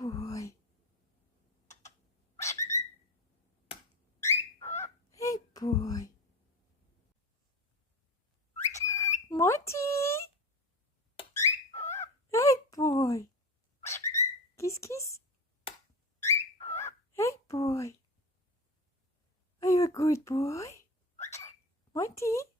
boy. Hey, boy. Monty. Hey, boy. Kiss, kiss. Hey, boy. Are you a good boy? Monty?